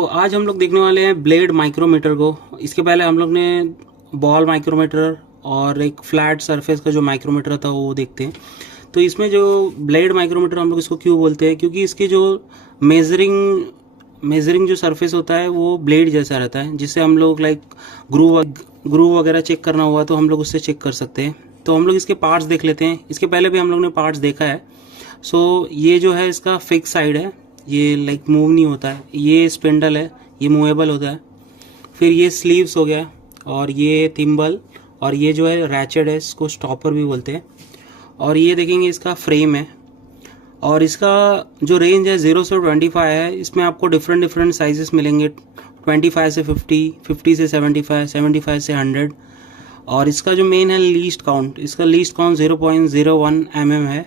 तो आज हम लोग देखने वाले हैं ब्लेड माइक्रोमीटर को। इसके पहले हम लोग ने बॉल माइक्रोमीटर और एक फ्लैट सरफेस का जो माइक्रोमीटर था वो देखते हैं। तो इसमें जो ब्लेड माइक्रोमीटर हम लोग इसको क्यों बोलते हैं, क्योंकि इसके जो मेजरिंग जो सरफेस होता है वो ब्लेड जैसा रहता है, जिससे हम लोग लाइक ग्रूव वगैरह चेक करना हुआ तो हम लोग उससे चेक कर सकते हैं। तो हम लोग इसके पार्ट्स देख लेते हैं। इसके पहले भी हम लोग ने पार्ट्स देखा है। सो ये जो है इसका फिक्स साइड है, ये लाइक मूव नहीं होता है। ये स्पिंडल है, ये मूवेबल होता है। फिर ये स्लीव्स हो गया, और ये थिम्बल, और ये जो है रैचेट है, इसको स्टॉपर भी बोलते हैं। और ये देखेंगे इसका फ्रेम है, और इसका जो रेंज है 0 से 25 है। इसमें आपको डिफरेंट साइजेस मिलेंगे, 25 से 50, 50 से 75, 75 से 100। और इसका जो मेन है लीस्ट काउंट, इसका लीस्ट काउंट 0.01 mm है।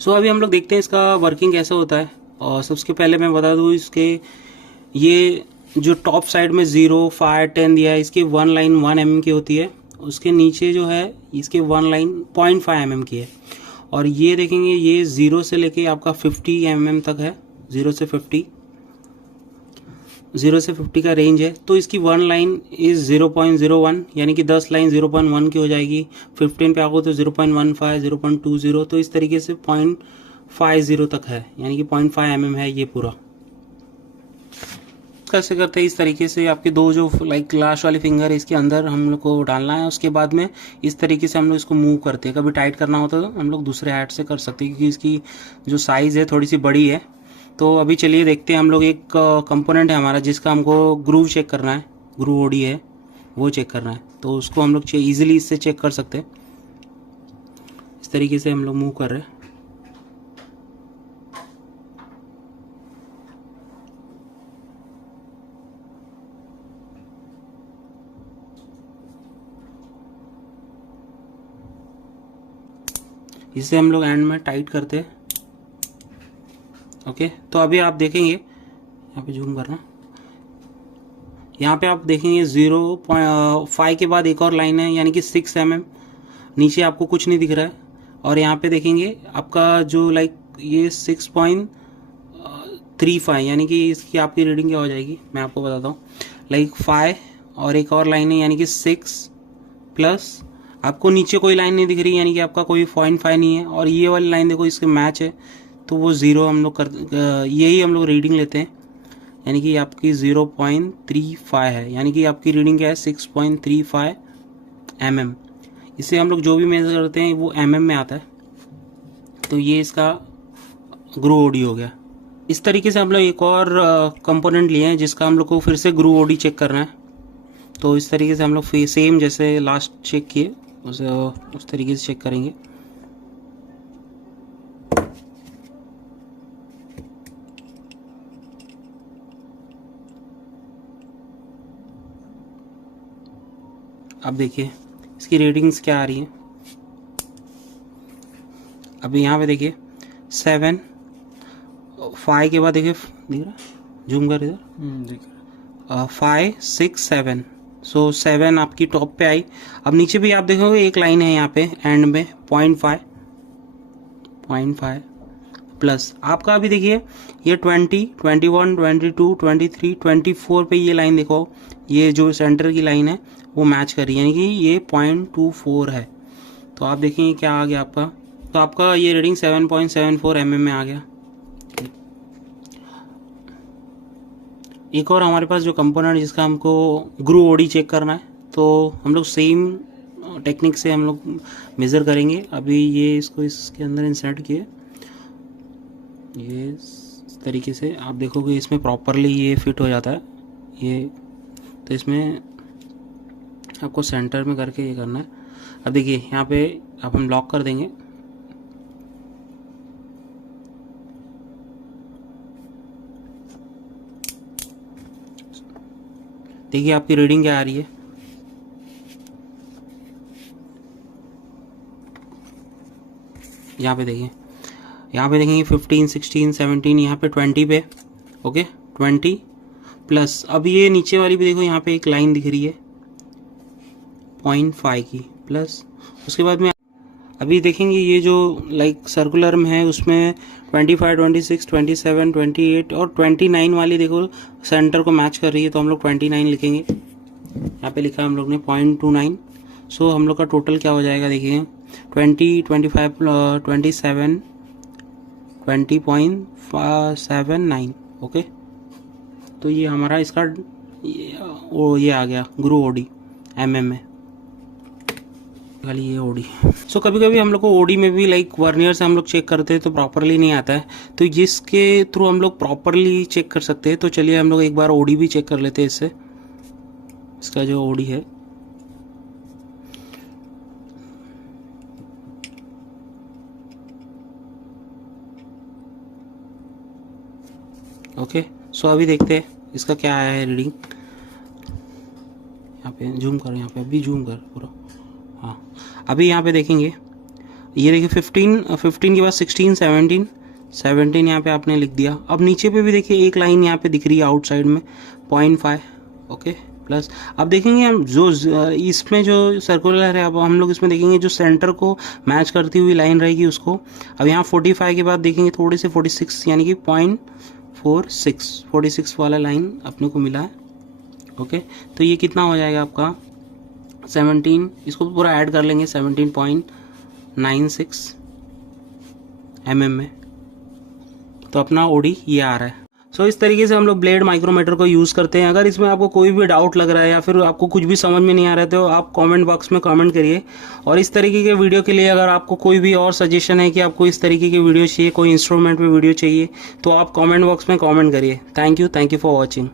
सो अभी हम लोग देखते हैं इसका वर्किंग कैसा होता है। और सबसे पहले मैं बता दूं, इसके ये जो टॉप साइड में 0, 5, 10 दिया है, इसकी 1 लाइन 1 mm की होती है। उसके नीचे जो है इसके 1 लाइन 0.5 mm की है। और ये देखेंगे ये 0 से लेके आपका 50 mm तक है। 0 से 50 का रेंज है। तो इसकी 1 लाइन इज 0.01, यानी कि 10 लाइन 0.1 की हो जाएगी। 15 पे आओ तो 0.15, 0.20, तो इस तरीके से 0.50 तक है, यानी कि 0.5 mm है ये पूरा। कैसे करते हैं, इस तरीके से आपके दो जो लाइक लास्ट वाली फिंगर है इसके अंदर हम लोग को डालना है। उसके बाद में इस तरीके से हम लोग इसको मूव करते हैं। कभी टाइट करना होता है तो हम लोग दूसरे हैंड से कर सकते हैं, क्योंकि इसकी जो साइज़ है थोड़ी सी बड़ी है। तो अभी चलिए देखते हैं। हम लोग एक कंपोनेंट है हमारा जिसका हमको ग्रूव चेक करना है, ग्रूव ओडी है वो चेक करना है। तो उसको हम लोग ईजिली इससे चेक कर सकते हैं। इस तरीके से हम लोग मूव कर रहे हैं। इसे हम लोग एंड में टाइट करते हैं। ओके, तो अभी आप देखेंगे, यहाँ पे जूम करना, यहाँ पे आप देखेंगे 0.5 के बाद एक और लाइन है, यानी कि 6 mm। नीचे आपको कुछ नहीं दिख रहा है। और यहाँ पे देखेंगे आपका जो लाइक ये 6.35, यानी कि इसकी आपकी रीडिंग क्या हो जाएगी मैं आपको बताता हूँ। लाइक 5 और एक और लाइन है, यानी कि 6 प्लस आपको नीचे कोई लाइन नहीं दिख रही, यानी कि आपका कोई 0.5 नहीं है। और ये वाली लाइन देखो इसके मैच है, तो वो 0 हम लोग यही हम लोग रीडिंग लेते हैं, यानी कि आपकी 0.35 है, यानी कि आपकी रीडिंग क्या है 6.35 mm। इससे हम लोग जो भी मेजर करते हैं वो mm में आता है। तो ये इसका ग्रूव ओडी हो गया। इस तरीके से हम लोग एक और कंपोनेंट लिए हैं जिसका हम लोग को फिर से ग्रूव ओडी चेक करना है। तो इस तरीके से हम लोग सेम जैसे लास्ट चेक किए उस तरीके से चेक करेंगे। अब देखिए इसकी रेटिंग्स क्या आ रही है। अभी यहाँ पे देखिए 7, 5 के बाद देखिए, दिख रहा जूम कर इधर, 5, 6, 7। सो 7 आपकी टॉप पे आई। अब नीचे भी आप देखोगे एक लाइन है यहाँ पे एंड में 0.5 प्लस आपका। अभी देखिए ये 20, 21, 22, 23, 24 पे ये लाइन देखो, ये जो सेंटर की लाइन है वो मैच कर रही है, यानी कि ये 0.24 है। तो आप देखेंगे क्या आ गया आपका। तो आपका ये रीडिंग 7.74 mm में आ गया। एक और हमारे पास जो कंपोनेंट जिसका हमको ग्रूव ओडी चेक करना है, तो हम लोग सेम टेक्निक से हम लोग मेज़र करेंगे। अभी ये इसको इसके अंदर इंसर्ट किए, ये इस तरीके से आप देखोगे इसमें प्रॉपरली ये फिट हो जाता है ये। तो इसमें आपको सेंटर में करके ये करना है। अब देखिए यहाँ पे अब हम लॉक कर देंगे। देखिए आपकी रीडिंग क्या आ रही है। यहाँ पे देखिए, यहाँ पे देखेंगे 15, 16, 17, यहाँ पे 20 पे। ओके, 20 प्लस अब ये नीचे वाली भी देखो, यहाँ पे एक लाइन दिख रही है 0.5 की प्लस। उसके बाद में अभी देखेंगे ये जो लाइक सर्कुलर में है उसमें 25, 26, 27, 28 और 29 वाली देखो सेंटर को मैच कर रही है, तो हम लोग 29 लिखेंगे। यहाँ पे लिखा है हम लोग ने 0.29। सो हम लोग का टोटल क्या हो जाएगा देखिए 20, 25, 27, 20.79। ओके, तो ये हमारा इसका ये आ गया ग्रू ओडी MM में, खाली ये ओडी। सो कभी कभी हम लोग को ओडी में भी लाइक वर्नियर से हम लोग चेक करते हैं तो प्रॉपरली नहीं आता है, तो जिसके थ्रू हम लोग प्रॉपरली चेक कर सकते हैं, तो चलिए हम लोग एक बार ओडी भी चेक कर लेते हैं इससे। इसका जो ओडी है ओके। सो अभी देखते हैं इसका क्या आया है रीडिंग। यहाँ पे जूम कर, यहाँ पे अभी जूम कर पूरा। हाँ, अभी यहाँ पे देखेंगे ये देखिए 15 के बाद 16, 17 यहाँ पे आपने लिख दिया। अब नीचे पे भी देखिए एक लाइन यहाँ पे दिख रही है आउटसाइड में 0.5। ओके प्लस अब देखेंगे हम जो इसमें जो सर्कुलर है, अब हम लोग इसमें देखेंगे जो सेंटर को मैच करती हुई लाइन रहेगी उसको। अब यहाँ 45 के बाद देखेंगे थोड़े से 46 यानी कि 0.46 वाला लाइन अपने को मिला है। ओके, तो ये कितना हो जाएगा आपका 17, इसको पूरा ऐड कर लेंगे 17.96 mm में, तो अपना ओडी ये आ रहा है। सो इस तरीके से हम लोग ब्लेड माइक्रोमीटर को यूज़ करते हैं। अगर इसमें आपको कोई भी डाउट लग रहा है या फिर आपको कुछ भी समझ में नहीं आ रहा है तो आप कमेंट बॉक्स में कमेंट करिए। और इस तरीके के वीडियो के लिए अगर आपको कोई भी और सजेशन है कि आपको इस तरीके की वीडियो चाहिए, कोई इंस्ट्रूमेंट पे वीडियो चाहिए, तो आप कमेंट बॉक्स में कमेंट करिए। Thank you for watching.